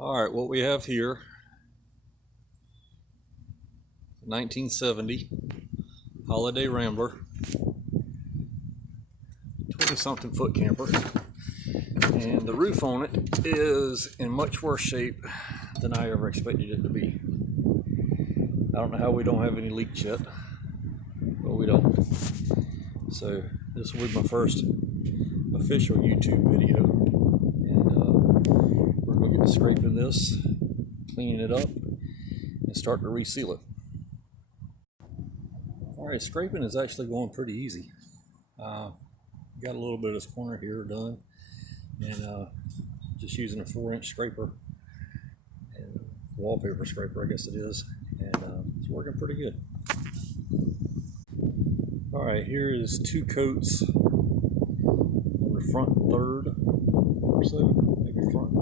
All right, what we have here, 1970 Holiday Rambler, 20-something foot camper, and the roof on it is in much worse shape than I ever expected it to be. I don't know how we don't have any leaks yet, but we don't. So this will be my first official YouTube video, and we're going to get scraping this, cleaning it up, and start to reseal it. Alright, scraping is actually going pretty easy. Got a little bit of this corner here done, and just using a 4-inch scraper and wallpaper scraper, I guess it is, and it's working pretty good. Alright, here is 2 coats on the front third or so, maybe front